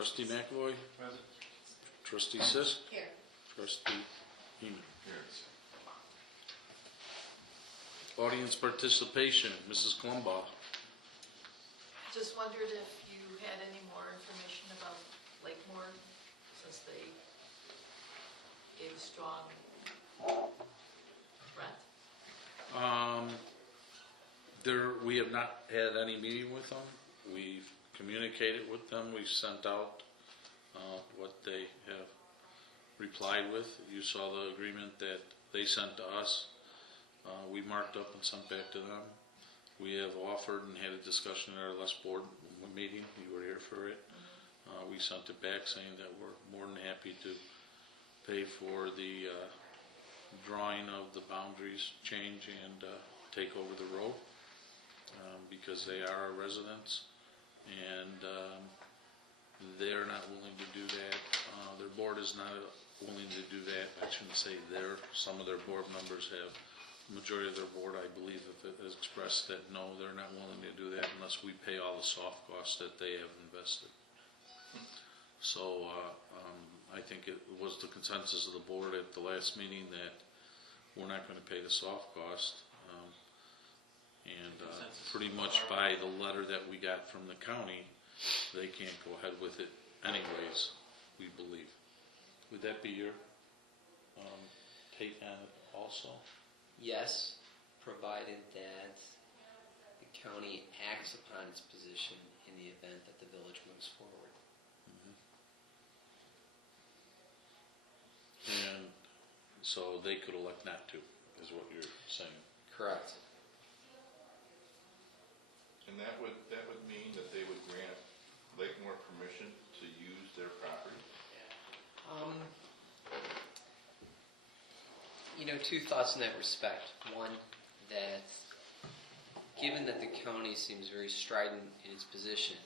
Trustee McAvoy? Present. Trustee Sisk? Here. Trustee Heeman? Here. Audience participation, Mrs. Klumbaugh. Just wondered if you had any more information about Lakemore, since they gave a strong threat. We have not had any meeting with them. We've communicated with them. We've sent out what they have replied with. You saw the agreement that they sent to us. We marked up and sent back to them. We have offered and had a discussion at our last board meeting. You were here for it. We sent it back saying that we're more than happy to pay for the drawing of the boundaries change and take over the road because they are our residents, and they're not willing to do that. Their board is not willing to do that. I shouldn't say some of their board members have. The majority of their board, I believe, has expressed that no, they're not willing to do that unless we pay all the soft costs that they have invested. So I think it was the consensus of the board at the last meeting that we're not going to pay the soft cost. And pretty much by the letter that we got from the county, they can't go ahead with it anyways, we believe. Would that be your take on it also? Yes, provided that the county acts upon its position in the event that the village moves forward. And so they could elect not to, is what you're saying. Correct. And that would mean that they would grant Lakemore permission to use their property? Two thoughts in that respect. One, that given that the county seems very strident in its position,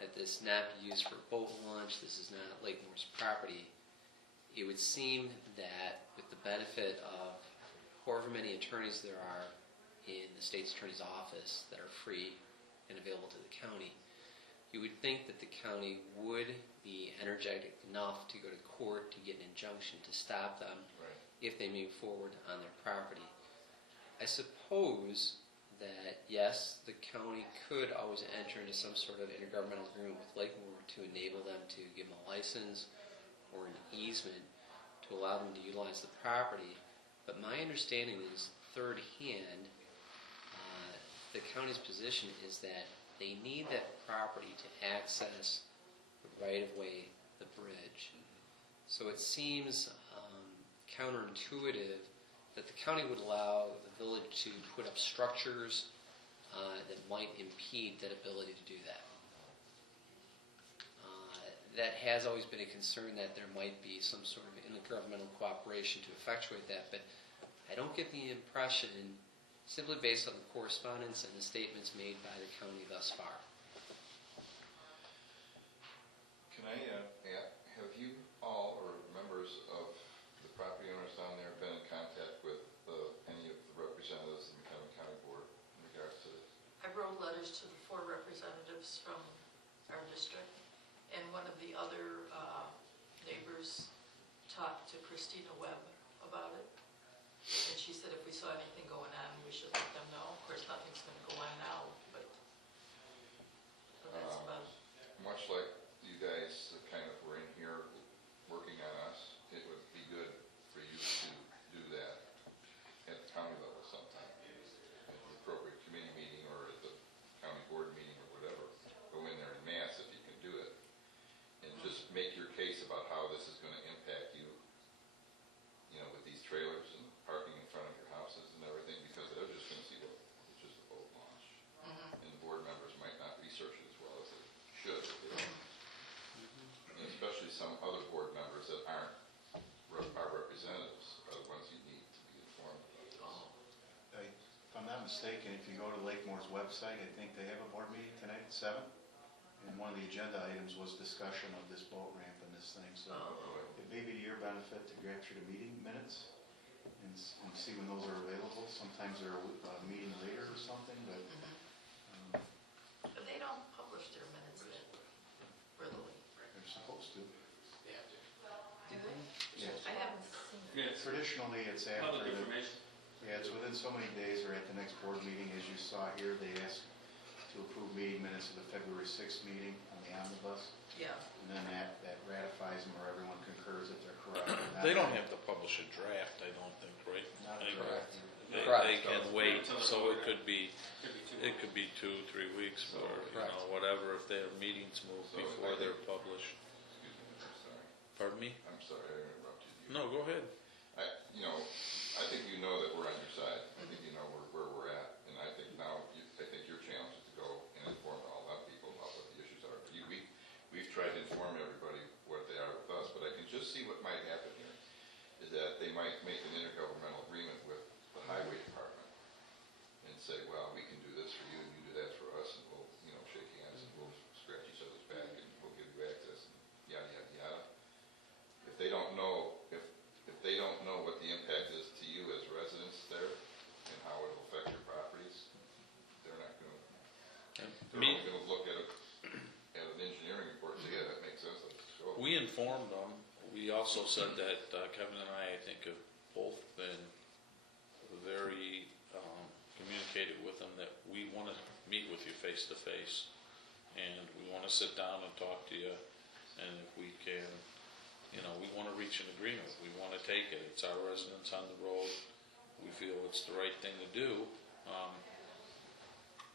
that this not be used for boat launch, this is not Lakemore's property, it would seem that with the benefit of however many attorneys there are in the state's attorney's office that are free and available to the county, you would think that the county would be energetic enough to go to court to get an injunction to stop them if they move forward on their property. I suppose that, yes, the county could always enter into some sort of intergovernmental agreement with Lakemore to enable them to give them a license or an easement to allow them to utilize the property. But my understanding is, third hand, the county's position is that they need that property to access the right-of-way, the bridge. So it seems counterintuitive that the county would allow the village to put up structures that might impede that ability to do that. That has always been a concern, that there might be some sort of intergovernmental cooperation to effectuate that, but I don't get the impression, simply based on the correspondence and the statements made by the county thus far. Can I have you all, or members of the property owners down there, been in contact with any of the representatives of the McHenry County Board in regards to this? I wrote letters to the 4 representatives from our district, and one of the other neighbors talked to Christina Webb about it. And she said if we saw anything going on, we should let them know. Of course, nothing's going to go on now, but that's about it. Much like you guys kind of were in here working on us, it would be good for you to do that at the county level sometime, at the appropriate committee meeting or at the county board meeting or whatever. Go in there en masse if you can do it, and just make your case about how this is going to impact you, with these trailers and parking in front of your houses and everything, because they're just going to see, well, it's just a boat launch. And the board members might not research it as well as they should. And especially some other board members that aren't our representatives are the ones you need to be informed about this. If I'm not mistaken, if you go to Lakemore's website, I think they have a board meeting tonight at 7. And one of the agenda items was discussion of this boat ramp and this thing. So it may be to your benefit to go through the meeting minutes and see when those are available. Sometimes they're a meeting later or something, but But they don't publish their minutes that readily. traditionally, it's after, Public the- information. yeah, it's within so many days or at the next board meeting. As you saw here, they asked to approve meeting minutes of the February 6th meeting on the omnibus. Yeah, And then that ratifies them or everyone concurs that they're correct. They don't have to publish a draft, I don't think, right? Not They- correct. They, Correct. they can wait, Until the so vote, it could be, Could be 2 it could be 2-3 weeks or, you Correct. know, whatever, if their meetings move So before I they're think- published. Excuse me, I'm sorry. Pardon me? I'm sorry, I interrupted you. No, go ahead. I think you know that we're on your side. I think you know where we're at. And I think now, I think your challenge is to go and inform all that people about what the issues are. We've tried to inform everybody what they are with us, but I can just see what might happen here, is that they might make an intergovernmental agreement with the highway department and say, well, we can do this for you and you do that for us, and we'll, shake hands and we'll scratch each other's back and we'll give you access and yada, yada, yada. If they don't know, if they don't know what the impact is to you as residents there and how it'll affect your properties, they're not gonna, they're Me, only gonna look at an engineering report and say, yeah, that makes sense, let's go. we informed them, we also said that Kevin and I think, have both been very communicated with them that we want to meet with you face to face, and we want to sit down and talk to you, and if we can, we want to reach an agreement, we want to take it, it's our residents on the road, we feel it's the right thing to do.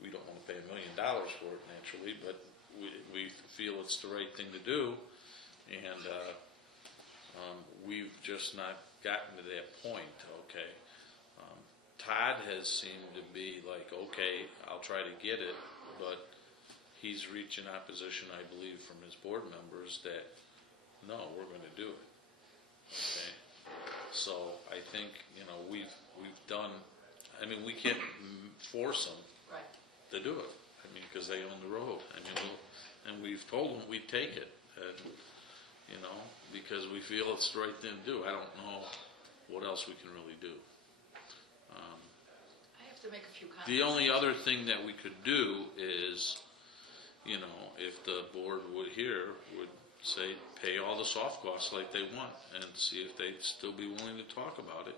We don't want to pay $1 million for it naturally, but we feel it's the right thing to do, and we've just not gotten to that point, okay? Todd has seemed to be like, okay, I'll try to get it, but he's reaching opposition, I believe, from his board members that, no, we're going to do it, okay? So I think, we've done, we can't force them right. to do it, because they own the road, and we've told them we'd take it, and, because we feel it's the right thing to do. I don't know what else we can really do. I have to make a few comments. The only other thing that we could do is, if the board would say, pay all the soft costs like they want, and see if they'd still be willing to talk about it.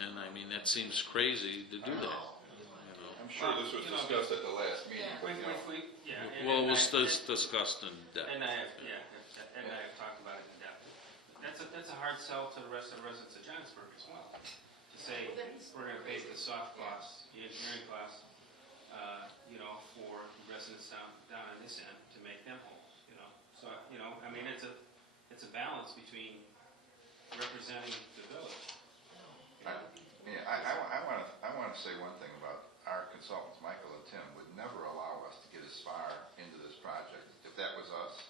And that seems crazy to do that. I'm sure this was discussed at the last meeting, Yeah. but, Well, it was discussed in depth. And I have talked about it in depth. That's a hard sell to the rest of the residents of Johnsburg as well. To say, we're gonna pay the soft costs, the engineering costs, for residents down on this end to make them whole, So, it's a balance between representing the village. I want to say one thing about our consultants, Michael and Tim, would never allow us to get as far into this project. If that was us,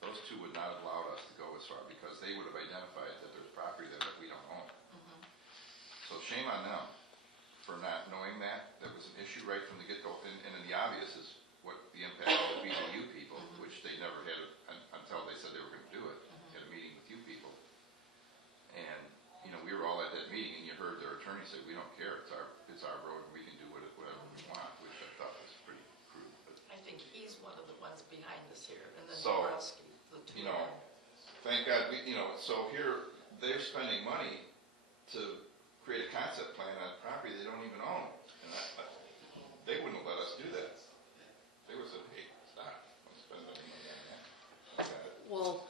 those two would not have allowed us to go as far, because they would have identified that there's property there that we don't own. So shame on them for not knowing that. That was an issue right from the get-go, and the obvious is what the impact would be to you people, which they never had until they said they were going to do it, at a meeting with you people. And, we were all at that meeting, and you heard their attorney say, we don't care, it's our road, and we can do whatever we want, which I thought was pretty crude. But, I think he's one of the ones behind this here, and then So, Borowski, the two. thank God, so here, they're spending money to create a concept plan on property they don't even own. And they wouldn't have let us do that. They would have said, hey, stop, don't spend any money on that. Well,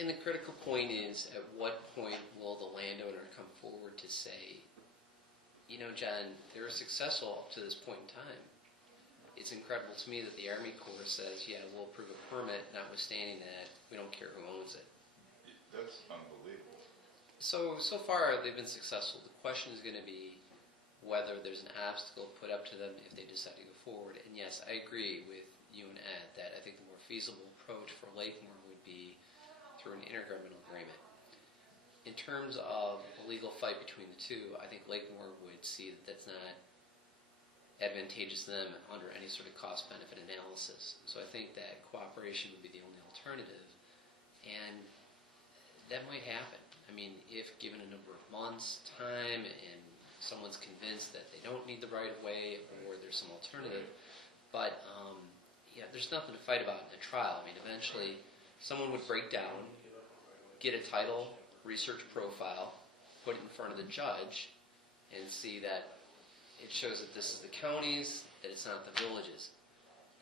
and the critical point is, at what point will the landowner come forward to say, John, they were successful up to this point in time. It's incredible to me that the Army Corps says, yeah, we'll approve a permit, notwithstanding that, we don't care who owns it. That's unbelievable. So far, they've been successful. The question is going to be whether there's an obstacle put up to them if they decide to go forward. And yes, I agree with you and Ed that I think the more feasible approach for Lakemore would be through an intergovernmental agreement. In terms of a legal fight between the two, I think Lakemore would see that that's not advantageous to them under any sort of cost-benefit analysis. So I think that cooperation would be the only alternative. And that might happen. If given a number of months' time and someone's convinced that they don't need the right-of-way or there's some alternative, but there's nothing to fight about in a trial. Eventually someone would break down, get a title, research profile, put it in front of the judge and see that it shows that this is the county's, that it's not the village's.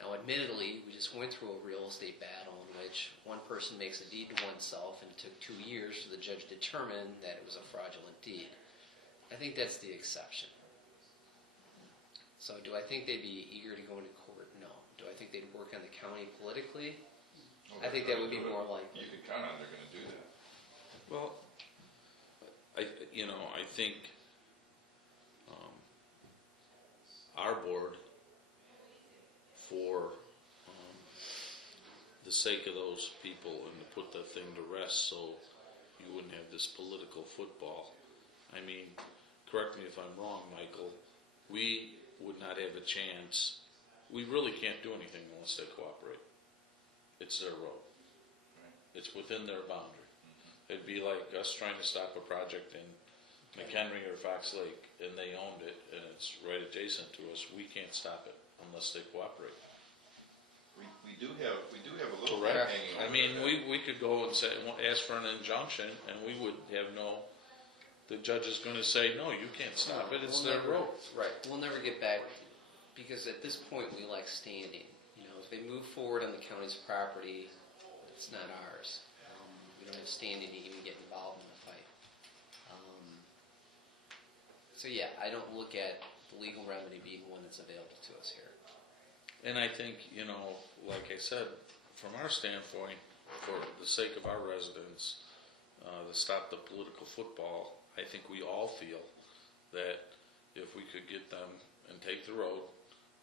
Now admittedly, we just went through a real estate battle in which one person makes a deed to oneself and it took 2 years for the judge to determine that it was a fraudulent deed. I think that's the exception. So do I think they'd be eager to go into court? No. Do I think they'd work on the county politically? I think that would be more likely. You can count on they're gonna do that. Well, I think our board, for the sake of those people and to put the thing to rest so you wouldn't have this political football. I mean, correct me if I'm wrong, Michael, we would not have a chance. We really can't do anything unless they cooperate. It's their road. It's within their boundary. It'd be like us trying to stop a project in McHenry or Fox Lake, and they owned it, and it's right adjacent to us. We can't stop it unless they cooperate. We do have a little bit Correct. hanging I over mean, that. we could go and say, ask for an injunction, and we would have no, the judge is gonna say, no, you can't stop it, it's We'll their never- road. Right. We'll never get back, because at this point, we lack standing. You know, if they move forward on the county's property, it's not ours. We don't have standing to even get involved in the fight. So yeah, I don't look at the legal remedy being one that's available to us here. And I think, like I said, from our standpoint, for the sake of our residents, to stop the political football, I think we all feel that if we could get them and take the road,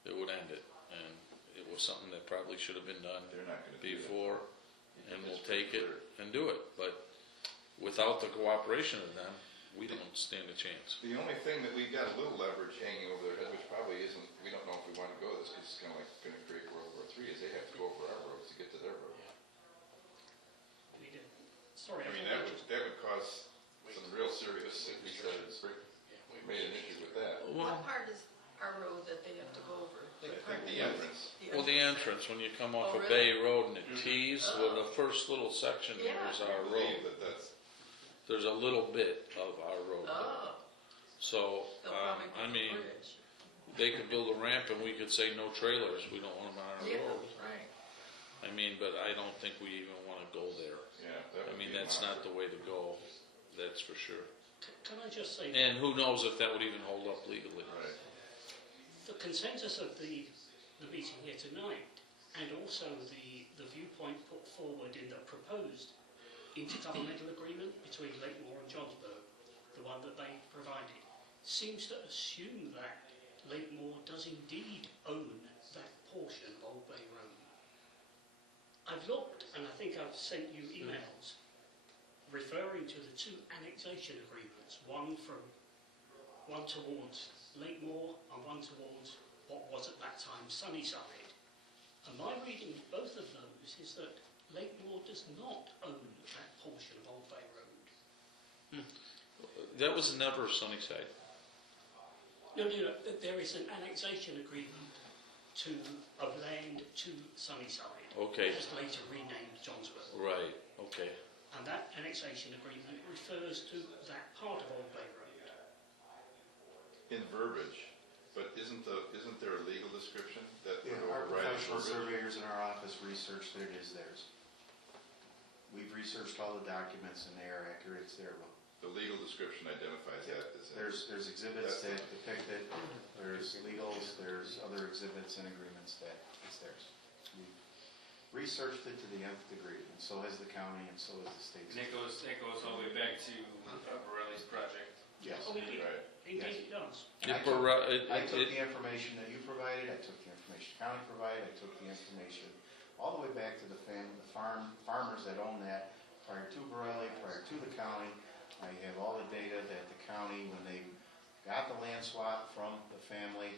it would end it. And it was something that probably should have been done They're not gonna do that. before, and we'll It's pretty take it clear. and do it. But without the cooperation of them, we don't stand a chance. The only thing that we've got a little leverage hanging over their head, which probably isn't, we don't know if we want to go this, because it's kind of like gonna create World War III, is they have to go over our roads to get to their road. We did. Sorry, I mean, thought that would cause some real serious, like we said, made an issue with that. What part is our road that they have to go over? I think the entrance, Well, the entrance, when you come off Oh, of really? Bay Road and it tees, well, the first little section there is I our believe road. that's, There's a little bit of our road there. Oh, So, they'll probably I put the mean, bridge. they could build a ramp and we could say no trailers, we don't want them on our Yeah, road. right. I mean, but I don't think we even wanna go there. yeah, that I would be. mean, a that's not monster. the way to go, that's for sure. can I just say, And who knows if that would even hold up legally. Right. the consensus of the meeting here tonight, and also the viewpoint put forward in the proposed intergovernmental agreement between Lakemore and Johnsburg, the one that they provided, seems to assume that Lakemore does indeed own that portion of Old Bay Road. I've looked, and I think I've sent you emails referring to the two annexation agreements, one towards Lakemore and one towards what was at that time Sunnyside. And my reading of both of those is that Lakemore does not own that portion of Old Bay Road. That was never Sunnyside. No, there is an annexation agreement of land to Sunnyside. Okay. Just later renamed Johnsburg. Right, okay. And that annexation agreement refers to that part of Old Bay Road. In verbiage, but isn't there a legal description that would Yeah, our override the professional verbiage? surveyors in our office researched that it is theirs. We've researched all the documents and they are accurate, it's their road. The legal description identifies that as a. There's exhibits that depict it, there's legals, there's other exhibits and agreements that it's theirs. We've researched it to the nth degree, and so has the county, and so has the state. And that goes all the way back to Borelli's project. Yes. Oh, indeed, Yes. indeed it does. And I It took- bera- it- I took it- the information that you provided, I took the information the county provided, I took the information all the way back to the farmers that own that prior to Borelli, prior to the county. I have all the data that the county, when they got the land swap from the family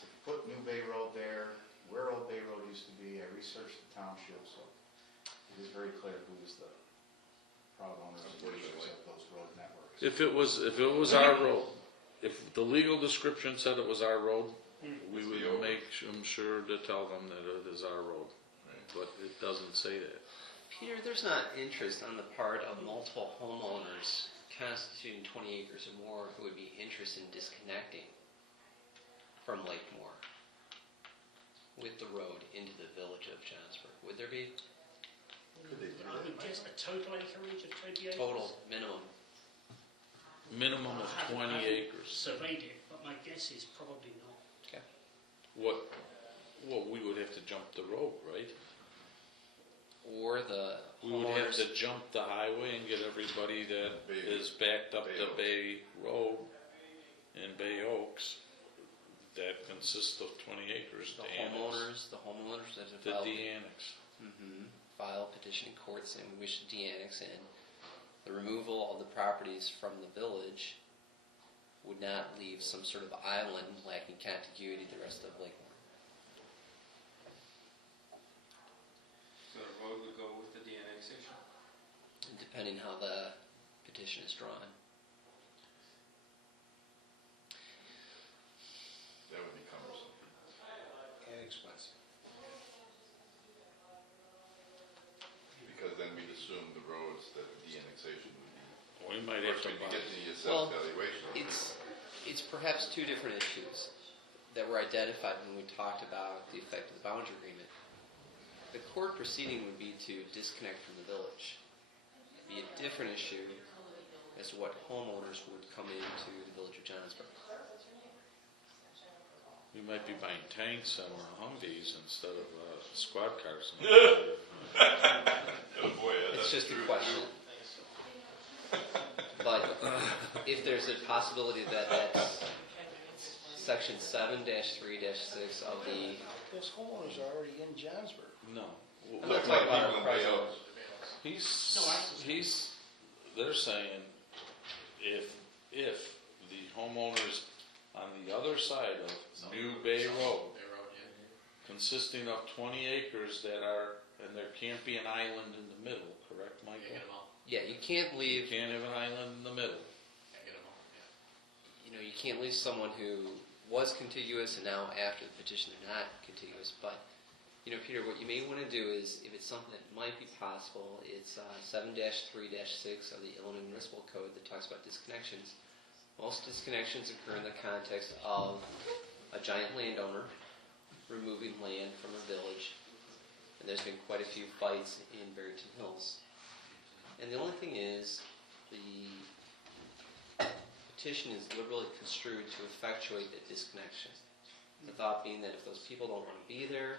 to put New Bay Road there, where Old Bay Road used to be, I researched the township, so it is very clear who is the proud owners and users of those road networks. If it was our road, if the legal description said it was our road, we It's would the old- make sure to tell them that it is our road. Right. But it doesn't say that. Peter, there's not interest on the part of multiple homeowners constituting 20 acres or more who would be interested in disconnecting from Lakemore with the road into the village of Johnsburg? Would there be Could they do I would that? guess a total acreage of 20 acres. total minimum? Minimum of I 20 haven't acres. surveyed it, but my guess is probably not. What, well, we would have to jump the road, right? Or the We would have homeowners, to jump the highway and get everybody that Bay- is backed up Bay to Oaks. Bay Road in Bay Oaks that consists of 20 acres the to annex. homeowners that have To filed, de-annex. file a petition in court saying we wish to de-annex, and the removal of the properties from the village would not leave some sort of island lacking contiguity to the rest of Lakemore. So the road would go with the de-annexation? Depending how the petition is drawn. That would be cumbersome. And expensive. Because then we'd assume the roads that the de-annexation would be. We might have to First, buy. we'd get the Well, self-evaluation. It's perhaps two different issues that were identified when we talked about the effect of the boundary agreement. The court proceeding would be to disconnect from the village. It'd be a different issue as to what homeowners would come into the village of Johnsburg. We might be buying tanks and Humvees instead of squad cars. Oh, boy, It's just a question. But if there's a possibility that that's section 7-3-6 of the, Those homeowners are already in Johnsburg. No. I'm not talking about our present. He's, they're saying if the homeowners on the other side of New Bay Road, consisting of 20 acres that are, and there can't be an island in the middle, correct, Michael? Yeah, you can't You leave, can't have an island in the middle. you can't leave someone who was contiguous and now after the petition they're not contiguous. But, Peter, what you may want to do is, if it's something that might be possible, it's 7-3-6 of the Illinois Municipal Code that talks about disconnections. Most disconnections occur in the context of a giant landowner removing land from a village. And there's been quite a few fights in Barrington Hills. And the only thing is, the petition is liberally construed to effectuate that disconnection. The thought being that if those people don't want to be there,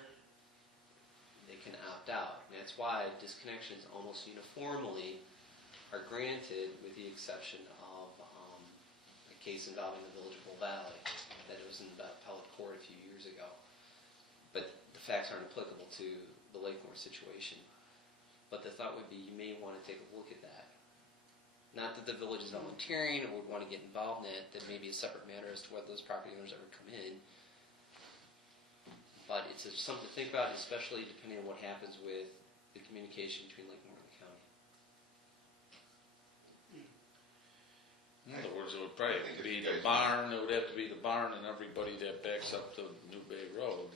they can opt out. And that's why disconnections almost uniformly are granted, with the exception of a case involving the village of Bull Valley that was in the appellate court a few years ago. But the facts aren't applicable to the Lakemore situation. But the thought would be you may want to take a look at that. Not that the village is volunteering or would want to get involved in it, that may be a separate matter as to whether those property owners ever come in. But it's something to think about, especially depending on what happens with the communication between Lakemore and the county. In other words, it would probably have to be the barn, it would have to be the barn and everybody that backs up to New Bay Road.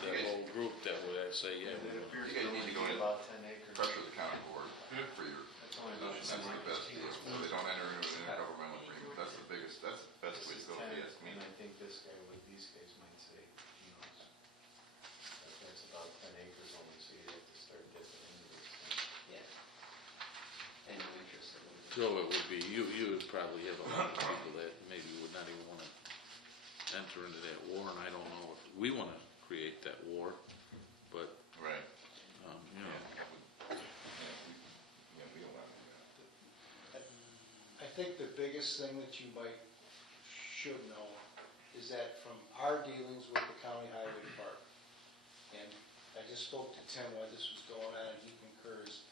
That whole group that would say, yeah, And it appears You guys to need to be go in. about 10 acres. Pressure the county board for your That's only about position, that's 10 the best acres. deal. So they don't enter into an intergovernmental agreement, that's the best way to go, if you ask me. And I think this guy, these guys might say, that's about 10 acres only, so you have to start dipping into this thing. Yeah. And no interest. So it would be, you would probably have a lot of people that maybe would not even want to enter into that war, and I don't know if we want to create that war, but, Right. you know. Yeah, we don't want that. I think the biggest thing that you should know is that from our dealings with the county highway department, and I just spoke to Tim while this was going on, and he concurs,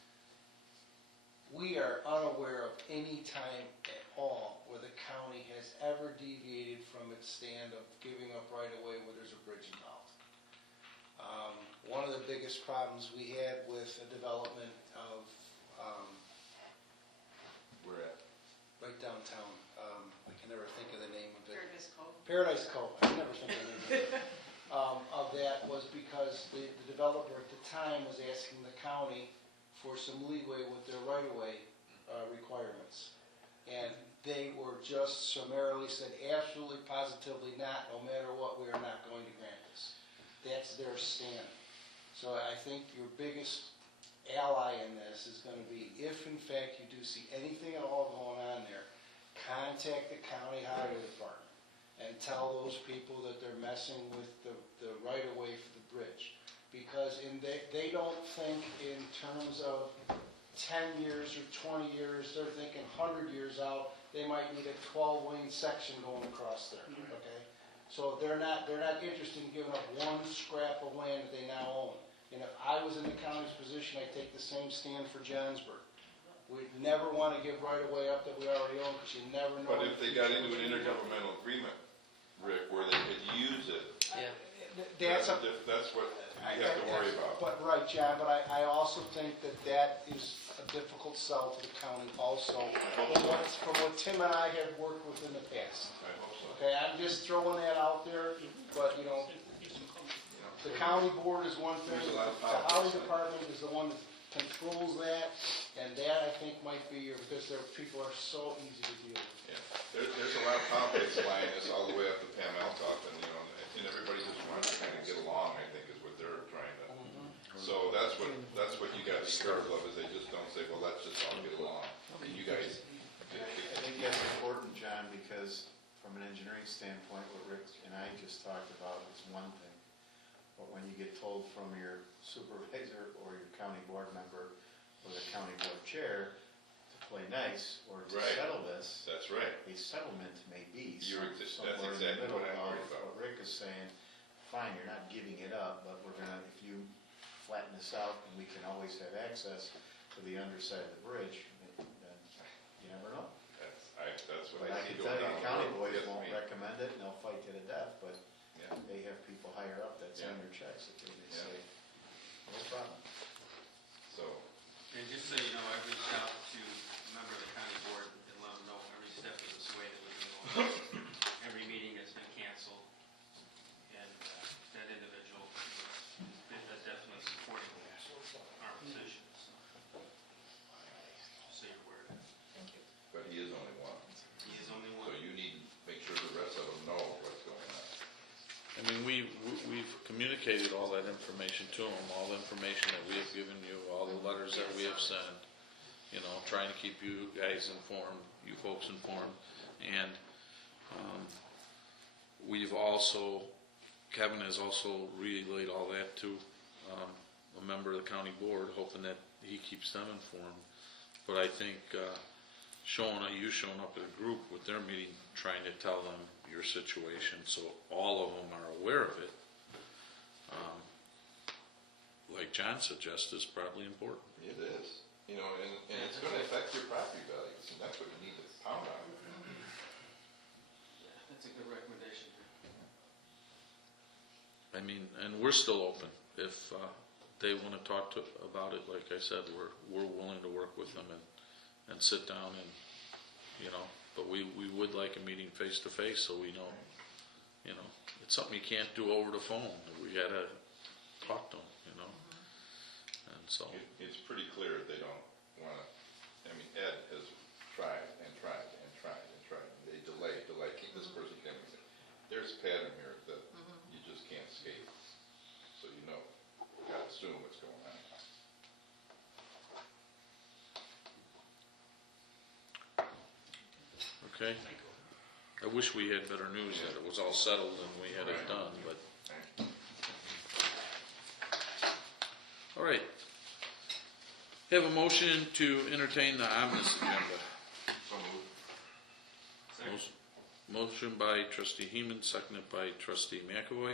we are unaware of any time at all where the county has ever deviated from its stand of giving up right away where there's a bridge involved. One of the biggest problems we had with a development of, We're at. right downtown, I can never think of the name of it. Paradise Cove. Paradise Cove, I can never think of the name of that, was because the developer at the time was asking the county for some leeway with their right-of-way requirements. And they were just summarily said, absolutely, positively not, no matter what, we are not going to grant this. That's their stand. So I think your biggest ally in this is gonna be, if in fact you do see anything at all going on there, contact the county highway department and tell those people that they're messing with the right-of-way for the bridge. Because they don't think in terms of 10 years or 20 years, they're thinking 100 years out, they might need a 12-lane section going across there, okay? So they're not interested in giving up one scrap of land that they now own. And if I was in the county's position, I'd take the same stand for Johnsburg. We'd never want to give right-of-way up that we already own, because you never know. But if they got into an intergovernmental agreement, Rick, where they could use it, Yeah. That's a that's what you have to worry about. But, right, John, but I also think that is a difficult sell to the county also, from what Tim and I have worked with in the past. I hope so. Okay, I'm just throwing that out there, but, you know, the county board is one thing, There's a lot of the highway politics. department is the one that controls that, and that I think might be, because their people are so easy to deal with. Yeah, there's a lot of politics flying this all the way up to Pam Eltoff, and, and everybody just wants to kind of get along, I think, is what they're trying to. So that's what you got to be careful of, is they just don't say, well, let's just all get along. And you guys, I think that's important, John, because from an engineering standpoint, what Rick and I just talked about is one thing. But when you get told from your supervisor or your county board member or the county board chair to play nice or to Right. settle this, that's right. a settlement may be That's somewhere in the exactly middle what I'm worried of about. what Rick is saying. Fine, you're not giving it up, but we're gonna, if you flatten this out and we can always have access to the underside of the bridge, then you never know. That's what But I I see can going tell you, down the the county road. boys Yes, won't me. recommend it, and they'll fight to the death, but Yeah. they have people higher up that sign their checks that they Yeah. say, no problem. So, And just so you know, I reached out to a member of the county board and let them know every step of this way that we've been going. Every meeting that's been canceled, and that individual is definitely supporting our position, so you're aware of that. Thank you. but he is only one. He is only So one. you need to make sure the rest of them know what's going on. I mean, we've communicated all that information to them, all the information that we have given you, all the letters that we have sent, you know, trying to keep you guys informed, you folks informed. And we've also, Kevin has also relayed all that to a member of the county board, hoping that he keeps them informed. But I think you showing up at a group with their meeting, trying to tell them your situation, so all of them are aware of it, like John suggests, is probably important. It is, and it's gonna affect your property values, and that's what you need to pound on. Yeah, that's a good recommendation. I mean, and we're still open. If they want to talk about it, like I said, we're willing to work with them and sit down and, but we would like a meeting face to face, so we know, it's something you can't do over the phone. We gotta talk to them, and so. It's pretty clear they don't wanna, Ed has tried and tried and tried and tried. They delay, keep this person coming. There's a pattern here that you just can't escape. So you gotta assume what's going on. Okay. I wish we had better news that it was all settled and we had it done, but. All right. Have a motion to entertain the omnibus agenda. So moved. Second. Motion by trustee Heeman, seconded by trustee McAvoy.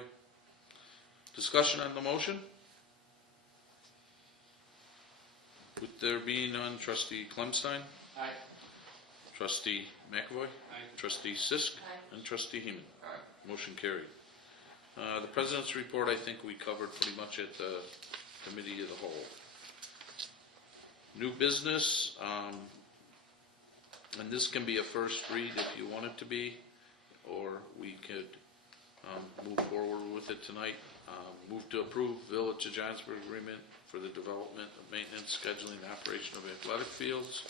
Discussion on the motion? With there being none, trustee Clemstein? Aye. Trustee McAvoy? Aye. Trustee Sisk? Aye. And trustee Heeman? Aye. Motion carried. The president's report, I think we covered pretty much at the committee of the whole. New business, and this can be a first read if you want it to be, or we could move forward with it tonight. Move to approve Village of Johnsburg agreement for the development of maintenance, scheduling, and operation of athletic fields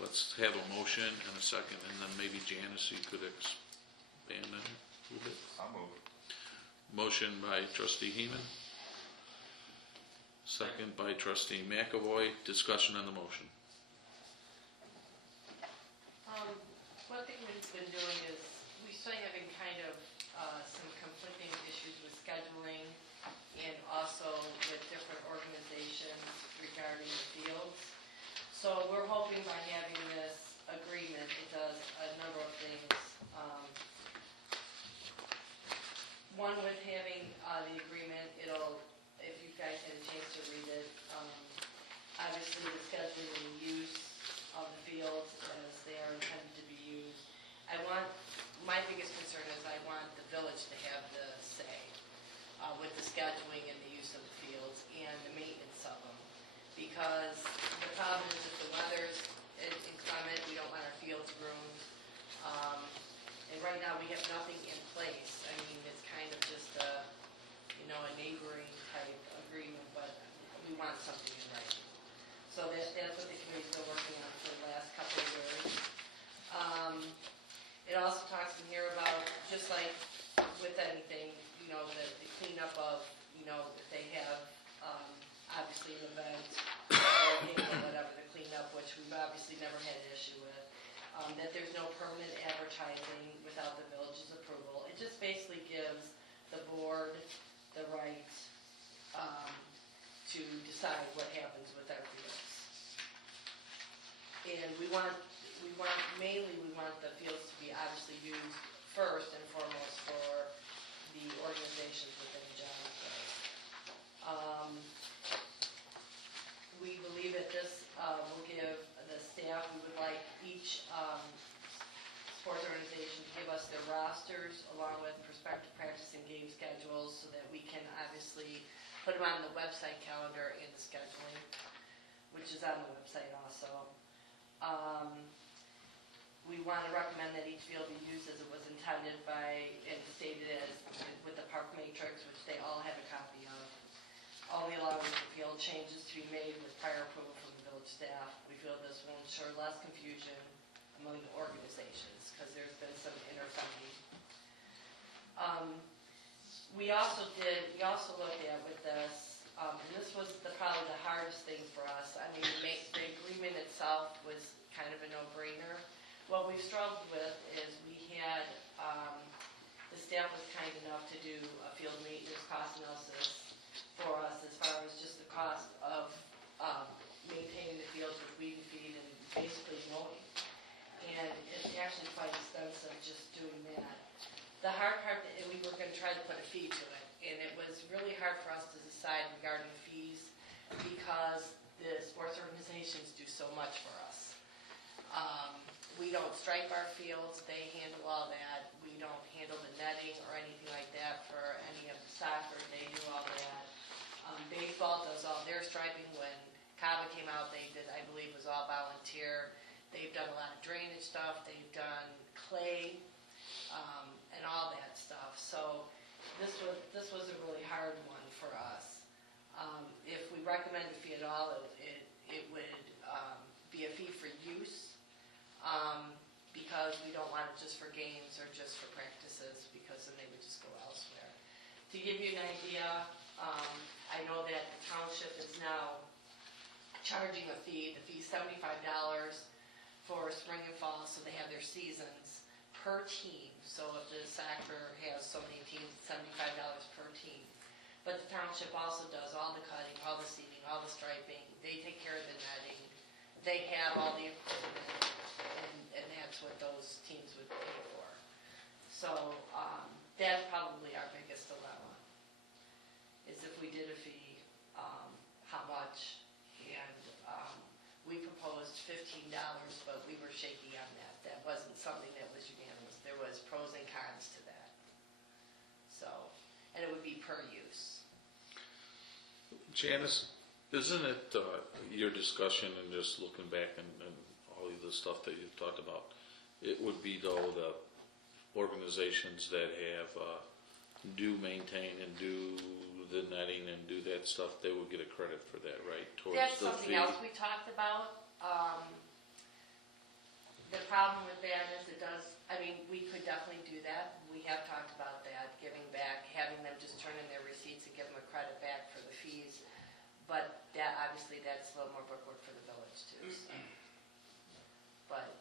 Let's have a motion and a second, and then maybe Janice, you could expand on it a little bit. I'll move. Motion by trustee Heeman. Second by trustee McAvoy. Discussion on the motion. One thing we've been doing is, we started having kind of some conflicting issues with scheduling and also with different organizations regarding the fields. So we're hoping by having this agreement, it does a number of things. One, with having the agreement, it'll, if you guys had a chance to read it, obviously the scheduling and use of the fields as they are intended to be used. My biggest concern is I want the village to have the say with the scheduling and the use of the fields and the maintenance of them. Because the problem is if the weather's inclement, we don't want our fields groomed. And right now, we have nothing in place. I mean, it's kind of just a neighboring type agreement, but we want something in writing. So that's what the committee's been working on for the last couple of years. It also talks in here about, just like with anything, the cleanup of, if they have, obviously an event, or whatever, the cleanup, which we've obviously never had an issue with. That there's no permanent advertising without the village's approval. It just basically gives the board the right to decide what happens with our fields. And we want the fields to be obviously used first and foremost for the organizations within Johnston. We believe that this will give the staff, we would like each sports organization to give us their rosters along with prospective practice and game schedules so that we can obviously put them on the website calendar and the scheduling, which is on the website also. We want to recommend that each field be used as it was intended by, and stated as, with the park matrix, which they all have a copy of. Only allowing the field changes to be made with prior approval from the village staff. We feel this will ensure less confusion among the organizations, because there's been some interfunding. We also looked at with this, and this was probably the hardest thing for us. I mean, the agreement itself was kind of a no-brainer. What we've struggled with is we had, the staff was kind enough to do a field maintenance cost analysis for us as far as just the cost of maintaining the fields with weed and feed and basically mowing. And it's actually quite expensive just doing that. The hard part, and we were going to try to put a fee to it, and it was really hard for us to decide regarding fees because the sports organizations do so much for us. We don't stripe our fields, they handle all that. We don't handle the netting or anything like that for any of the soccer, they do all that. Baseball does all their striping. When Cava came out, they did, I believe, was all volunteer. They've done a lot of drainage stuff, they've done clay, and all that stuff. So this was a really hard one for us. If we recommend a fee at all, it would be a fee for use, because we don't want it just for games or just for practices, because then they would just go elsewhere. To give you an idea, I know that the township is now charging a fee. The fee's $75 for spring and fall, so they have their seasons per team. So if the soccer has so many teams, it's $75 per team. But the township also does all the cutting, all the seeding, all the striping. They take care of the netting. They have all the equipment, and that's what those teams would pay for. So that's probably our biggest dilemma, is if we did a fee, how much? And we proposed $15, but we were shaky on that. That wasn't something that was unanimous. There was pros and cons to that. So, and it would be per use. Janice, isn't it your discussion and just looking back and all of the stuff that you've talked about, it would be though the organizations that have do maintain and do the netting and do that stuff, they would get a credit for that, right? Towards That's the something fee? else we talked about. the problem with that is it does, I mean, we could definitely do that. We have talked about that, giving back, having them just turn in their receipts and give them a credit back for the fees. But that, obviously, that's a little more work for the village too, so. But,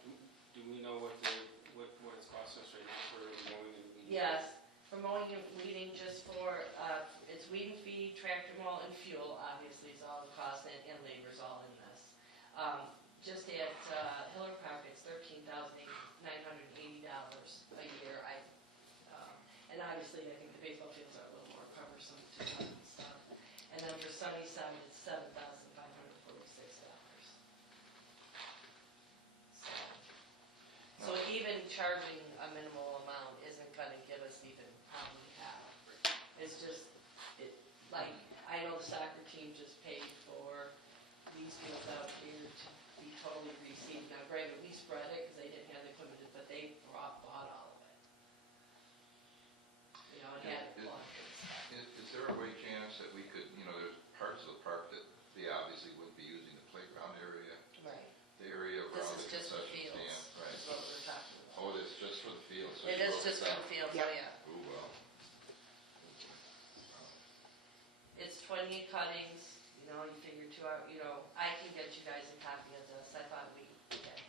Do we know what it's costing us right now for mowing and weeding? yes, for mowing and weeding, just for, it's weeding fee, tractor mow, and fuel, obviously, is all the cost, and labor's all in this. Just at Hiller Park, it's $13,980 a year. And obviously, I think the baseball fields are a little more cumbersome to cut and stuff. And then for Sunnyside, it's $7,546. So even charging a minimal amount isn't gonna give us even how we have. It's just, like, I know the soccer team just paid for these fields out here to be totally reseeded. Now granted, we spread it because they didn't have the equipment, but they bought all of it. You know, and had it plugged and stuff. Is there a way, Janice, that we could, there's parts of the park that they obviously wouldn't be using, the playground area, Right. the area This around is the just for concession stand, fields, right? is what we're talking about. Oh, it's just for the fields. so It you is broke just for down. the fields, Yep. yeah. Ooh, well. It's 28 cuttings, you figure 2 hours, I can get you guys a copy of this. I thought we could get it.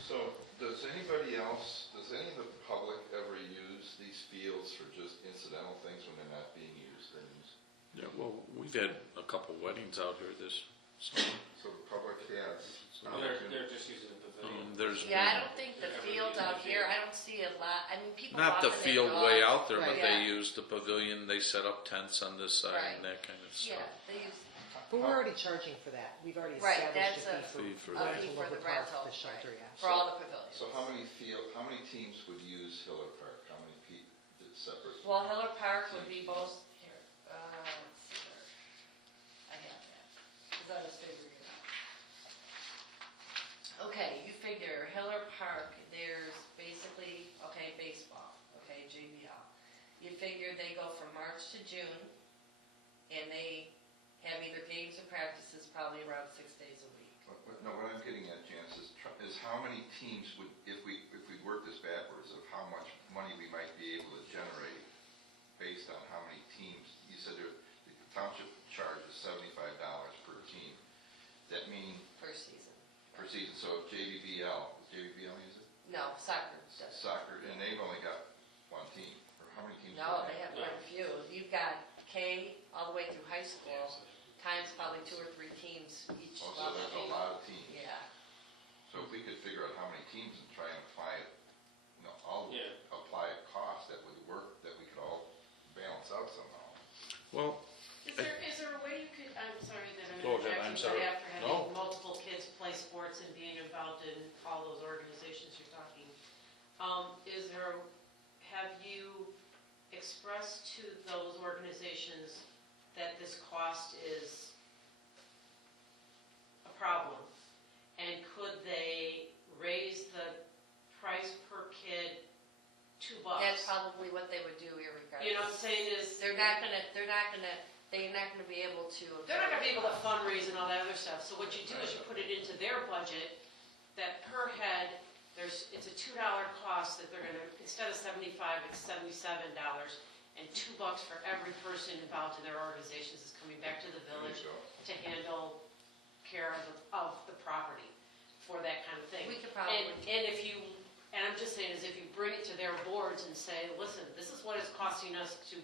So, does any of the public ever use these fields for just incidental things when they're not being used? Yeah, well, we've had a couple weddings out here this summer. So the public has. They're just using the pavilion. There's Yeah, I been, don't think the fields out here, I don't see a lot, I mean, people not the walking their field way dogs. out there, but Right. they Yeah. use the pavilion, they set up tents on this side and that kind of Yeah, stuff. they use, But we're already charging for that. We've already Right, established that's a fee fee for for that. rental for of the the park, rental, the shelter, right. yeah. for all the pavilions. So how many teams would use Hiller Park? How many people, it's separate? Well, Hiller Park would be both, here, let's see where, I have that, because I was figuring it out. Okay, you figure Hiller Park, there's basically, baseball, JBL. You figure they go from March to June, and they have either games or practices probably around 6 days a week. No, what I'm getting at, Janice, is how many teams would, if we work this backwards, of how much money we might be able to generate based on how many teams, you said the township charges $75 per team. Does that mean First season. per season, so if JVBL use it? No, soccer does. Soccer, and they've only got one team, or how many teams? do No, they have quite a few. You've got K all the way through high school, times probably 2 or 3 teams each Oh, so level. there's a lot of teams. Yeah. So if we could figure out how many teams and try and apply it, Yeah. apply a cost that would work, that we could all balance out somehow. Well, Is there a way you could, I'm sorry that I'm Go ahead, I'm interjecting, sorry. but after having No. multiple kids play sports and being involved in all those organizations you're talking, have you expressed to those organizations that this cost is a problem? And could they raise the price per kid $2? That's probably what they would do irregardless. You know what I'm saying is, They're not gonna be able to. they're not gonna be able to fundraise and all that other stuff, so what you do is you put it into their budget, that per head, it's a $2 cost that they're gonna, instead of 75, it's $77, and $2 for every person involved in their organizations is coming back to the village There you to handle care of the property for that kind of thing. We could probably. And I'm just saying, is if you bring it to their boards and say, listen, this is what it's costing us to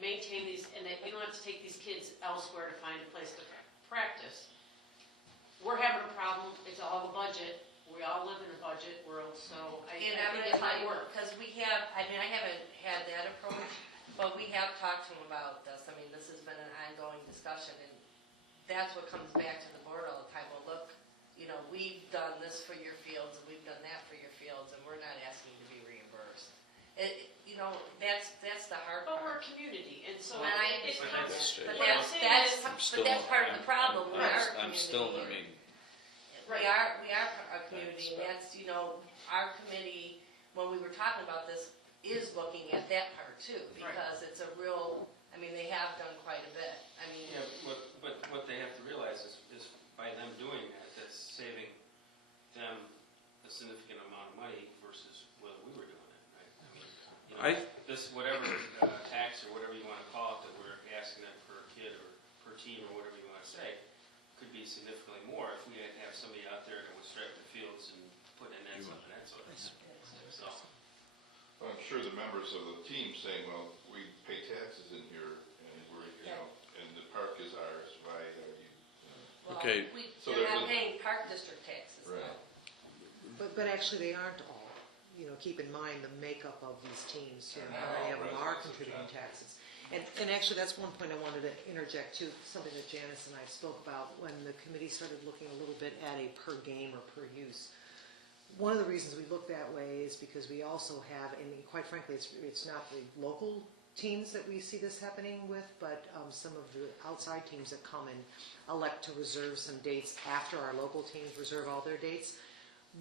maintain these, and that you don't have to take these kids elsewhere to find a place to practice. We're having a problem, it's all the budget, we all live in a budget world, so I And think I'm gonna it tell might you, work. because I haven't had that approach, but we have talked to them about this. I mean, this has been an ongoing discussion, and that's what comes back to the board all the time. Well, look, we've done this for your fields, and we've done that for your fields, and we're not asking to be reimbursed. That's the hard But part. we're a community, and so And I it understand comes, that, but what I'm saying is, that's part of the problem. We are a I'm still, community. Right. We are a community, and that's, our committee, when we were talking about this, is looking at that part too, Right. because it's a real, they have done quite a bit. Yeah, but what they have to realize is by them doing that, that's saving them a significantly more if we had to have somebody out there that would stripe the fields and put in nets up and that sort of thing. So, Well, I'm sure the members of the team saying, well, we pay taxes in here and we're, and the park is ours, why are you? Well, Okay. So They're there's not a- paying park district taxes Right. now. But actually, they aren't all. Keep in mind the makeup of these teams. How many of them are contributing taxes? And actually, that's one point I wanted to interject too, something that Janice and I spoke about when the committee started looking a little bit at a per game or per use. One of the reasons we look that way is because we also have, and quite frankly, it's not the local teams that we see this happening with, but some of the outside teams that come and elect to reserve some dates after our local teams reserve all their dates.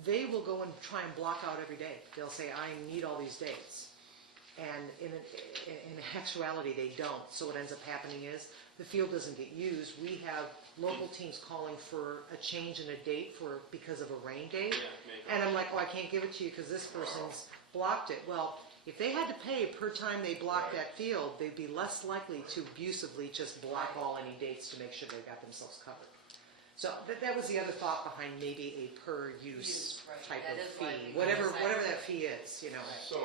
They will go and try and block out every day. They'll say, I need all these dates. And in actuality, they don't. So what ends up happening is the field doesn't get used. We have local teams calling for a change in a date because of a rain date. And I'm like, oh, I can't give it to you because this person's blocked it. Well, if they had to pay per time they blocked that field, they'd be less likely to abusively just block all any dates to make sure they got themselves covered. So that was the other thought behind maybe a per use Right. type That of is why fee, we whatever decided- that fee is, So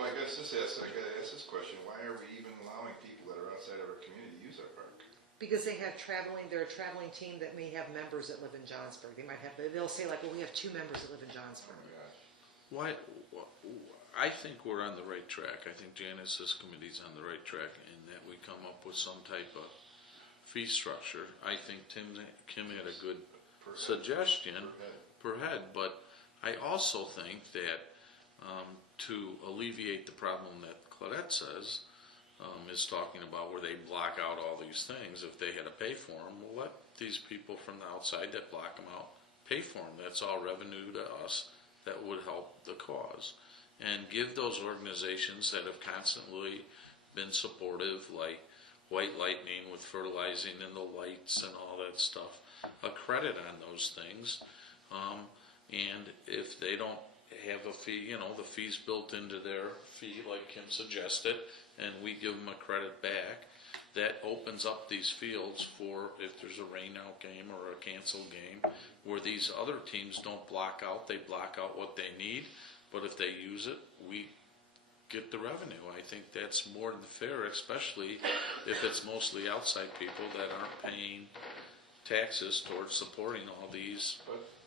I guess I gotta ask this question, why are we even allowing people that are outside of our community to use our park? Because they're a traveling team that may have members that live in Johnsburg. They'll say like, well, we have 2 members that live in Oh Johnsburg. my gosh. I think we're on the right track. I think Janice's committee's on the right track in that we come up with some type of fee structure. I think Kim had a good Per head. suggestion Per head. per head, but I also think that to alleviate the problem that Claudette says, is talking about where they block out all these things, if they had to pay for them, we'll let these people from the outside that block them out pay for them. That's all revenue to us that would help the cause. And give those organizations that have constantly been supportive, like White Lightning with fertilizing and the lights and all that stuff, a credit on those things. And if they don't have a fee, the fee's built into their fee like Kim suggested, and we give them a credit back, that opens up these fields for if there's a rain-out game or a canceled game, where these other teams don't block out, they block out what they need, but if they use it, we get the revenue. I think that's more than fair, especially if it's mostly outside people that aren't paying taxes towards supporting all these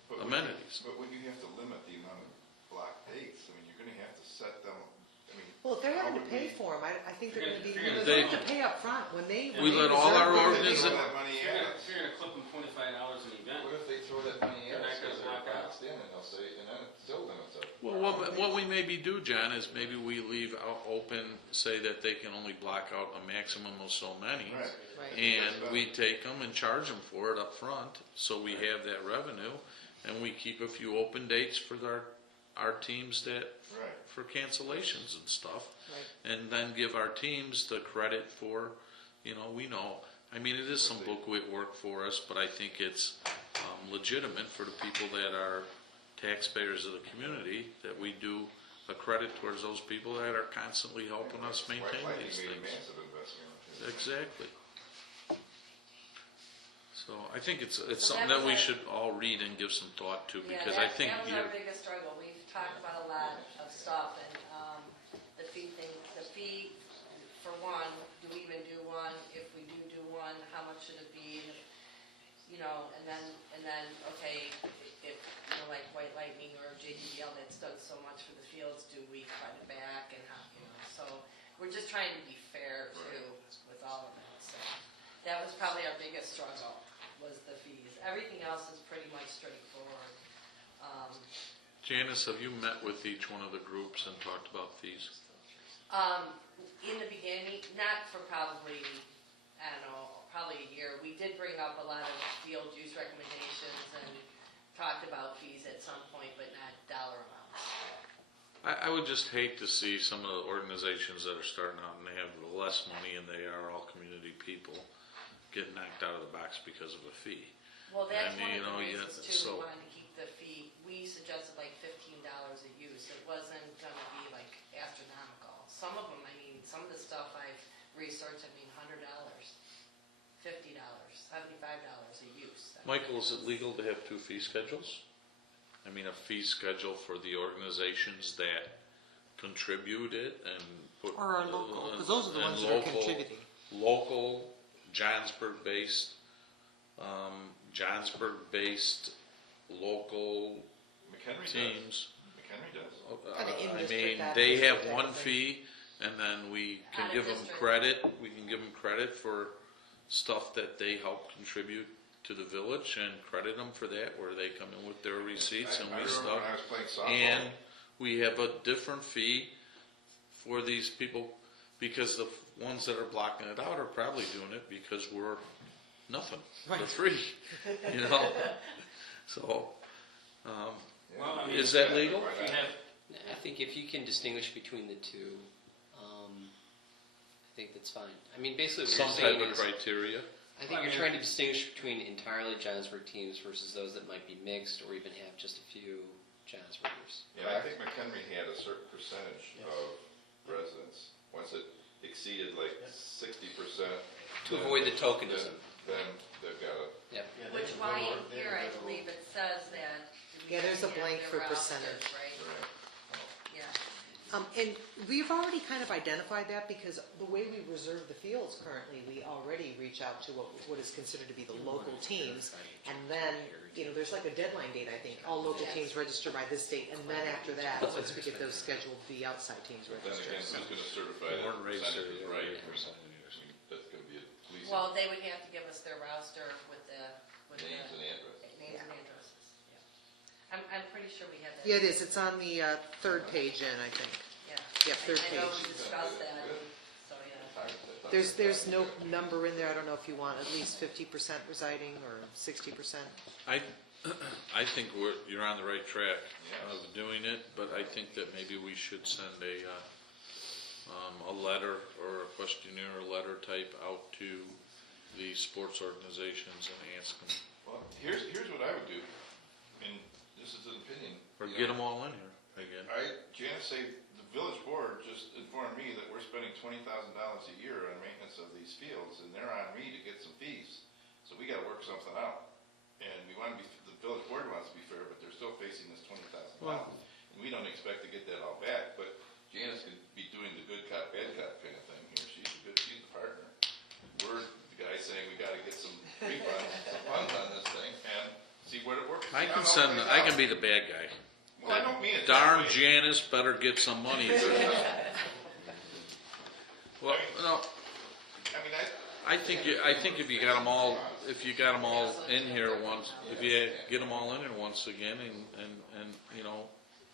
But amenities. But when you have to limit the amount of block dates, you're gonna have to set them, Well, if they're how having to would pay we- for them, I think they're going to be, If they have to pay up front when they. We let all our What if they organizations- throw that money If at you're us? gonna clip them $25 an event, What if they throw that money They're at not us gonna because they're block out. boxed in, and they'll say, and then it still limits it. Well, what we maybe do, John, is maybe we leave out open, say that they can only block out a maximum of so many. Right. Right. And we take them and charge them for it up front, so we have that revenue, and we keep a few open dates for our teams Right. for cancellations and stuff. Right. And then give our teams the credit for, it is some booklet work for us, but I think it's legitimate for the people that are taxpayers of the community, that we do a credit towards those people that are constantly helping us maintain White these Lightning made a things. massive investment. Exactly. So I think it's So something that that we was our- should all read and give some thought to, Yeah, because I think that was you're, our biggest struggle. We've talked about a lot of stuff, and the fee thing, for one, do we even do one? If we do one, how much should it be? And then, okay, if, like White Lightning or JDBL that's done so much for the fields, do we cut it back and how, so we're just trying to be fair too with all of it, so. That was probably our biggest struggle, was the fees. Everything else is pretty much straightforward. Janice, have you met with each one of the groups and talked about fees? In the beginning, not for probably, I don't know, probably a year, we did bring up a lot of field use recommendations and talked about fees at some point, but not dollar amounts. I would just hate to see some of the organizations that are starting out and they have less money and they are all community people get knocked out of the box because of a fee. Well, that's I mean, one of the yeah, reasons too, so- we wanted to keep the fee, we suggested like $15 a use. It wasn't gonna be like astronomical. Some of them, some of the stuff I've researched, $100, $50, $75 a use. Michael, is it legal to have 2 fee schedules? I mean, a fee schedule for the organizations that contribute it and put. Or our local, because those are the and ones that are local- contributing. Local, Johnsburg-based, local McHenry does. teams. McHenry does. Kinda in I this, mean, that, they this, have that one thing. fee, and then we can Out of give them district. credit, we can give them credit for stuff that they help contribute to the village, and credit them for that, where they come in with their receipts and I we remember stuff. when I was playing softball. And we have a different fee for these people, because the ones that are blocking it out are probably doing it because we're nothing, we're Right. free, you know? So, Well, I mean, is that legal? Why we not? have, I think if you can distinguish between the two, I think that's fine. I mean, basically what Some you're type saying of is, criteria? I think you're trying to distinguish between entirely Johnsburg teams versus those that might be mixed or even have just a few Johnsburgers. Yeah, I think McHenry had a certain percentage of residents. Once it exceeded like 60%. To avoid the tokenism. Then they've got to, Yep. Yeah, they- Which they why were- in they here, were I the believe it says that. we Yeah, there's a have to blank have for their rosters, percentage. Right, right. yeah. And we've already kind of identified that, because the way we reserve the fields currently, we already reach out to what is considered to be the local teams. And then, there's like a deadline date, I think. All local teams register by this date, and then after that, once we get those scheduled, the outside teams But then register. again, who's going to certify that Warren Ray percentage is said, right? yeah. That's going to be a police Well, they would have to give us their roster with the names and addresses. names and addresses. I'm pretty sure we had that. Yeah, it is. It's on the third page in, I think. Yeah. Yep, third I know page. we discussed that, so yeah. There's no number in there. I don't know if you want at least 50% residing or 60%. I think you're on the right track of doing it, but I think that maybe we should send a letter or a questionnaire letter type out to the sports organizations and ask them, Well, here's what I would do, and this is an opinion. or you get know. them all in here again. Janice say, the village board just informed me that we're spending $20,000 a year on maintenance of these fields, and they're on me to get some fees. So we gotta work something out. And we wanna be, the village board wants to be fair, but they're still facing this $20,000. Well- And we don't expect to get that all back, but Janice could be doing the good cop, bad cop kind of thing here. She's the partner. We're the guy saying we gotta get some refunds, some funds on this thing, and see what it works. I see how can it plays out. be the bad guy. Well, I don't mean it that Darn way. Janice better get some money. Well, no, I mean, I think if you got them all in here once, if you get them all in here once again and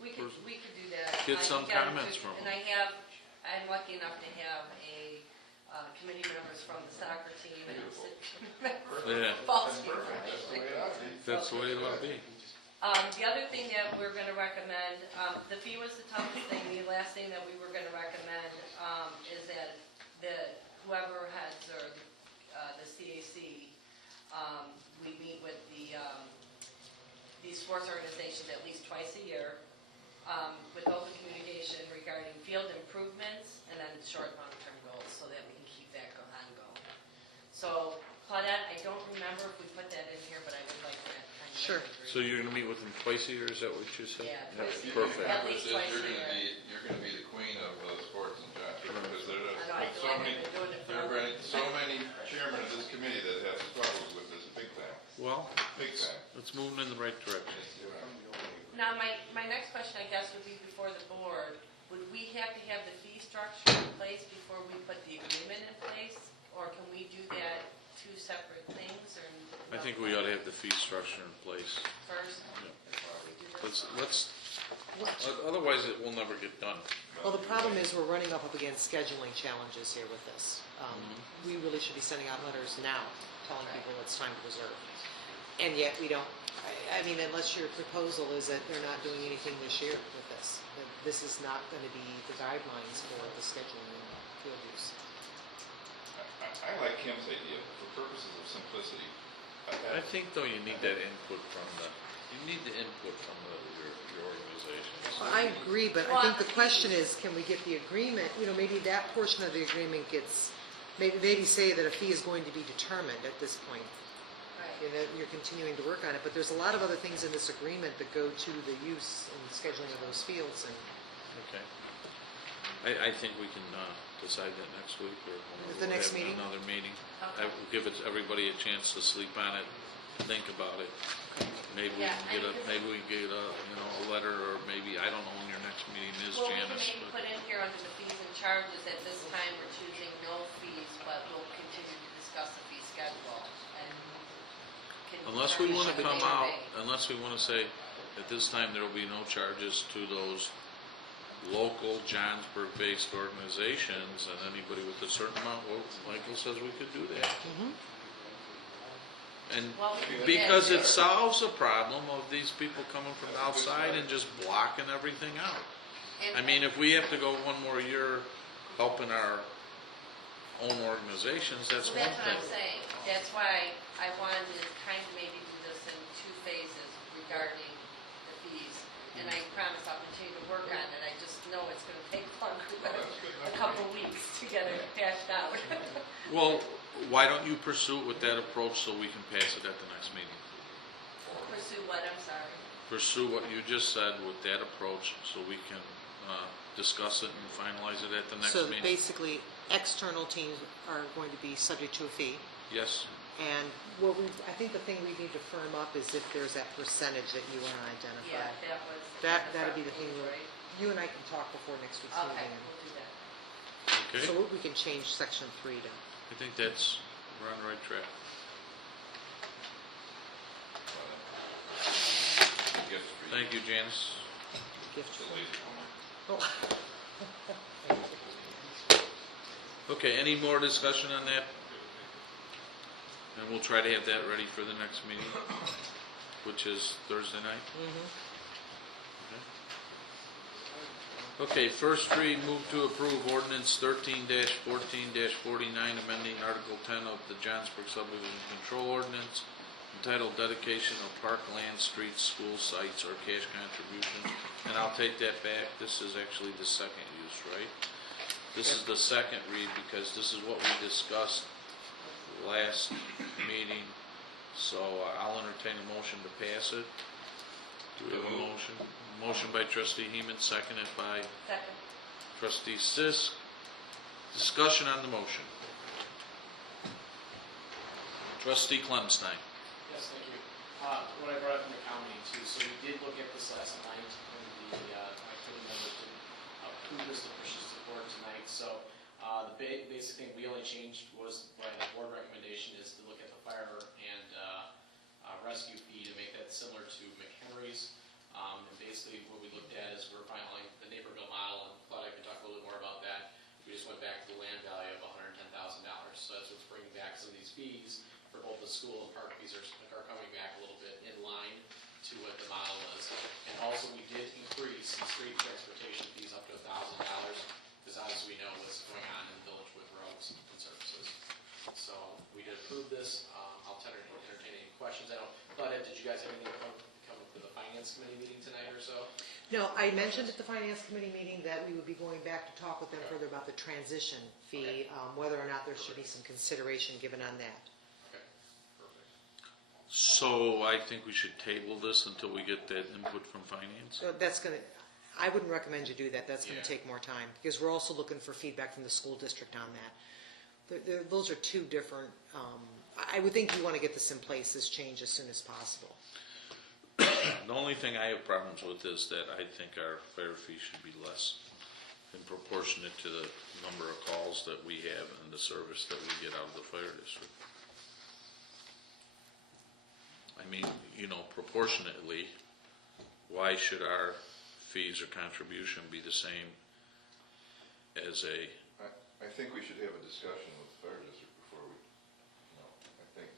We could do that. Get some I got comments to- from And them. I'm lucky enough to have committee members from the soccer team and Yeah. ball that's team. perfect. That's the way it ought to be. That's the way it ought to be. The other thing that we're gonna recommend, the fee was the toughest thing, the last thing that we were gonna recommend, is that whoever heads or, the CAC, we meet with these sports organizations at least twice a year, with open communication regarding field improvements and then short, and long-term goals, so that we can keep that ongoing. So, Claudette, I don't remember if we put that in here, but I would like that. kind of Sure. language. So you're gonna meet with them twice a year, is that what you said? Yeah, That's twice a year. perfect. At least twice a year. You're gonna be the queen of sports in Johnson, because there I know, I are feel so like many, I've been doing it there have forever. been so many chairmen of this committee that have struggles with this big time, Well, big time. it's moving in the right direction. Now, my next question, I guess, would be before the board, would we have to have the fee structure in place before we put the agreement in place? Or can we do that two separate things, or? I think we ought to have the fee structure in place. First, before we do this? Otherwise it will never get done. Well, the problem is we're running up against scheduling challenges here with this. We really should be sending out letters now, telling people it's time to reserve. And yet we don't, I mean, unless your proposal is that they're not doing anything this year with this. That this is not going to be the guidelines for the scheduling and field use. I like Kim's idea, for purposes of simplicity. I think though you need that input from your organizations. Well, I agree, but I think the question is, can we get the agreement, maybe that portion of the agreement gets, maybe say that a fee is going to be determined at this point. You know, you're continuing to work on it, but there's a lot of other things in this agreement that go to the use and scheduling of those fields, and Okay. I think we can decide that next week, or At the next meeting? another meeting. Okay. Give everybody a chance to sleep on it, think about it. Maybe we Yeah, can get I mean, maybe we can get a letter, or maybe, I don't know when your next meeting is, Well, we can Janice. maybe but- put in here under the fees and charges, at this time, we're choosing no fees, but we'll continue to discuss the fee schedule, and can. Unless we want to determine come what out, they may. unless we want to say, at this time, there will be no charges to those local Johnsburg-based organizations, and anybody with a certain amount, well, Michael says we could do that. And Well, we can do that because it too. solves the problem of these people coming from outside and just blocking everything out. And- I mean, if we have to go one more year helping our own organizations, that's Well, one that's what I'm thing. saying, that's why I wanted to kind of maybe do this in 2 phases regarding the fees. And I promise I'll continue to work on it, I just know it's gonna take longer than a couple weeks to get it hashed out. Well, why don't you pursue it with that approach so we can pass it at the next meeting? Pursue what, I'm sorry. Pursue what you just said with that approach so we can discuss it and finalize it at the next so meeting. basically, external teams are going to be subject to a fee. Yes, And I think the thing we need to firm up is if there's that percentage that you want to identify. Yeah, that was. That'd be the thing, Right. you and I can talk before next week's Okay, meeting. we'll do that. okay. So we can change section 3 to, I think we're on the right track. Gift for you. Thank you, Janice. gift. It's a lazy homework. Oh, Okay, any more discussion on that? And we'll try to have that ready for the next meeting, which is Thursday night. Okay, first read, move to approve ordinance 13-14-49, amending Article 10 of the Johnsburg Subdivision Control Ordinance entitled Dedication of Park Land, Streets, School Sites, or Cash Contributions. And I'll take that back, this is actually the second use, right? This is the second read because this is what we discussed last meeting. So I'll entertain a motion to pass it. Do we have a motion? Motion by trustee Heeman, seconded by Second. trustee Sisk. Discussion on the motion. Trustee Clemstein. Yes, thank you. What I brought up from the county too, so we did look at this last night, and the committee members did approve this to push this support tonight. So the basic thing we only changed was, by the board recommendation, is to look at the fire and rescue fee to make that similar to McHenry's. And basically what we looked at is we're filing the Naperville model, and thought I could talk a little bit more about that. We just went back to the land value of $110,000. So that's what's bringing back some of these fees for both the school and park fees are coming back a little bit in line to what the model was. And also we did increase the street transportation fees up to $1,000, because obviously we know what's going on in the village with roads and services. So we did approve this. I'll entertain any questions. I don't, Claudette, did you guys have anything come up to the finance committee meeting tonight or so? no, I mentioned at the finance committee meeting that we would be going back to talk with them further about the transition fee, whether or not there should be some consideration given on that. Okay, perfect. So I think we should table this until we get that input from finance. So I wouldn't recommend you do that, that's gonna Yeah. take more time, because we're also looking for feedback from the school district on that. Those are two different, I would think you wanna get this in place, this change as soon as possible. The only thing I have problems with is that I think our fire fee should be less and proportionate to the number of calls that we have and the service that we get out of the fire district. I mean, proportionately, why should our fees or contribution be the same as I think we should have a discussion with the fire district before we, I think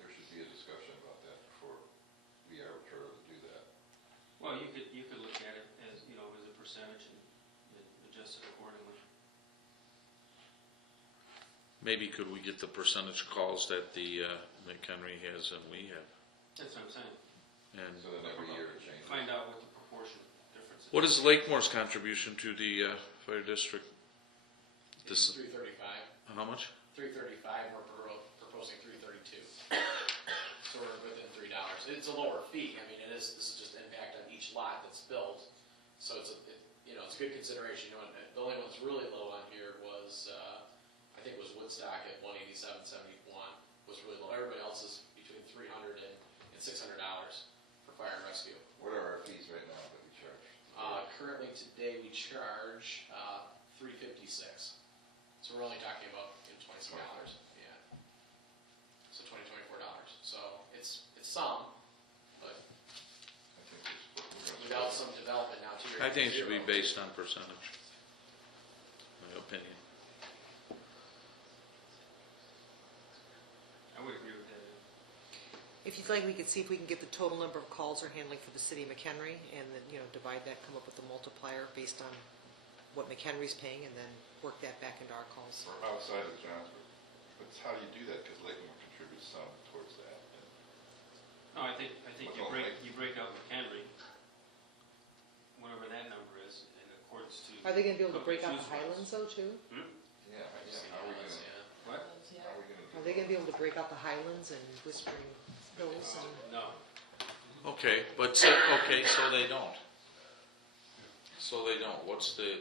there should be a discussion about that before we arbitrarily do that. Well, you could look at it as, as a percentage and adjust it accordingly. maybe could we get the percentage calls that the McHenry has and we have? That's what I'm saying. And So then every year it changes. Find out what the proportion difference is. what is Lakemore's contribution to the fire district? It's 335. How much? 335, we're proposing 332. so we're within $3. It's a lower fee, I mean, this is just impact on each lot that's built, so it's it's a good consideration, the only one that's really low on here was, I think it was Woodstock at $187.71, was really low, everybody else is between $300 and $600 for fire and rescue. What are our fees right now that we charge? Currently today, we charge $356. So we're only talking about $20 dollars. Yeah. So $24. So it's some, but I think we're gonna without some development now too. I think it should be based on percentage, my opinion. I would agree with that. If you'd like, we could see if we can get the total number of calls or handling for the city of McHenry, and then, divide that, come up with a multiplier based on what McHenry's paying, and then work that back into our calls. We're outside of Johnsburg, but how do you do that? Because Lakeland contributes some towards that. No, I think Well, you break out McHenry, whatever that number is, in accordance to. Are they gonna be able to break out the Choose ones. Highlands though, too? Yeah, how are we gonna, Yeah. What? how are we gonna do Are they gonna be able to break out the Highlands and Whispering Hills and? No. Okay, so they don't. So they don't. What's the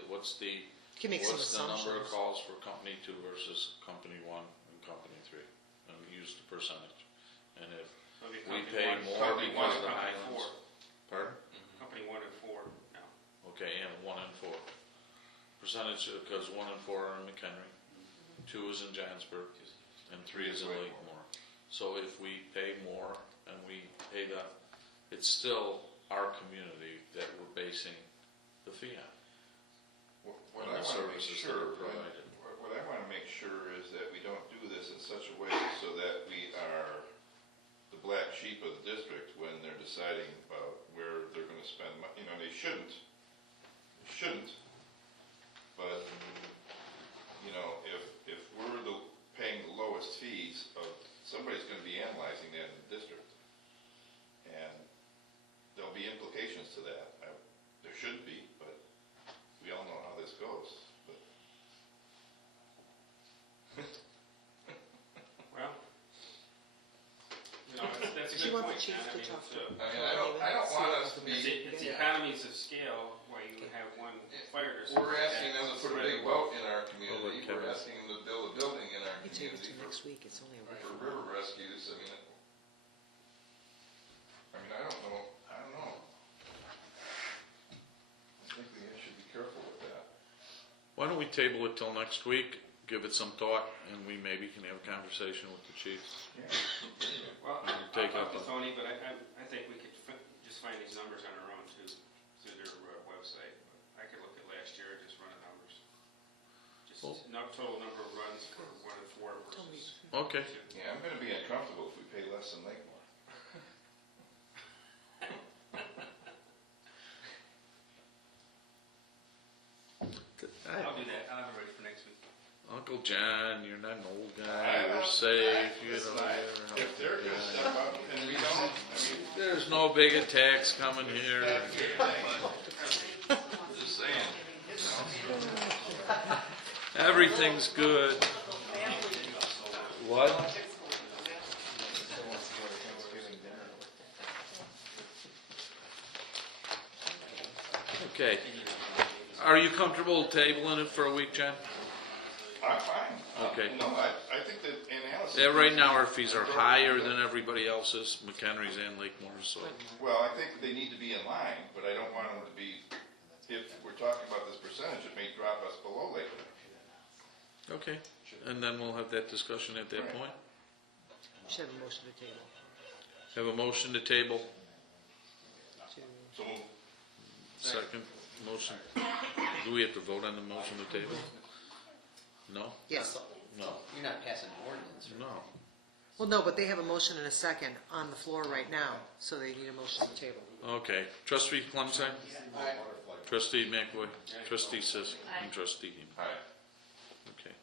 Can make some what's the number of assumptions. calls for company 2 versus company 1 and company 3? And use the percentage. And if Maybe we company pay one- more company because one of and the company Highlands. four. Pardon? Company 1 and 4, no. Okay, and 1 and 4. Percentage, because 1 and 4 are in McHenry, 2 is in Johnsburg, and 3 is in Lakemore. So if we pay more and we pay it's still our community that we're basing the fee on. What And I the want to make services that sure, are provided. what I want to make sure is that we don't do this in such a way so that we are the black sheep of the district when they're deciding about where they're going to spend money. They shouldn't. But, if we're paying the lowest fees somebody's going to be analyzing that in the district. And there'll be implications to that. There shouldn't be, but we all know how this goes. But Well, that's a Do you good want the point, chief John. to talk to? I don't want us to be. It's economies of scale where you have one fire district. We're asking them to put a big boat in our community. Well, We're asking them to build a building in our You take it community to next week, it's only a week. for river rescues. I don't know. I think we should be careful with that. Why don't we table it till next week, give it some thought, and we maybe can have a conversation with the chief. Well, Take I'll up talk to a- Tony, but I think we could just find these numbers on our own too, through their website. I could look at last year and just run the numbers. Just Well- total number of runs for 1 and 4 Tell me. versus. Okay. Yeah, I'm going to be uncomfortable if we pay less than Lakemore. I'll do that, I'll have it ready for next week. Uncle John, you're not an old I guy, know. you're safe, Listen, if they're going to step up and we don't, There's no big attacks coming here. just saying. Everything's good. What? Okay. Are you comfortable tabling it for a week, John? I'm fine. Okay. No, I think that analysis. Yeah, right now our fees are higher than everybody else's, McHenry's and Lakemore's, so. Well, I think they need to be in line, but I don't want them to be, if we're talking about this percentage, it may drop us below Lakeland. Okay, and then we'll have that discussion at that point. Should have a motion to table. Have a motion to table, To, So move. second motion. Do we have to vote on the motion to table? No? yes. No. You're not passing an ordinance, right? No. Well, no, but they have a motion and a second on the floor right now, so they need a motion to table. Okay, trustee Clemson? Trustee McAvoy? Trustee Sis? And trustee Heem. Aye. Okay.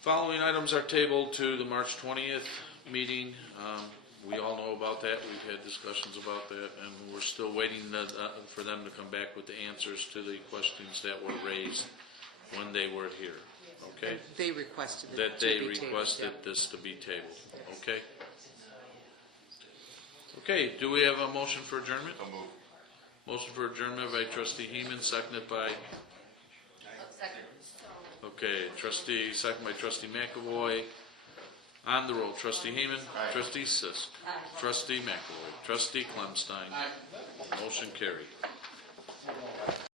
Following items are tabled to the March 20th meeting. We all know about that. We've had discussions about that, and we're still waiting for them to come back with the answers to the questions that were raised when they were here. Okay? They requested it That to they be tabled, requested yeah. this to be tabled. Okay? Okay, do we have a motion for adjournment? So move. Motion for adjournment by trustee Heeman, seconded by, Second. okay, second by trustee McAvoy. On the roll, trustee Heeman, Aye. trustee Sisk, Aye. trustee McAvoy, trustee Clemstein. Motion carried.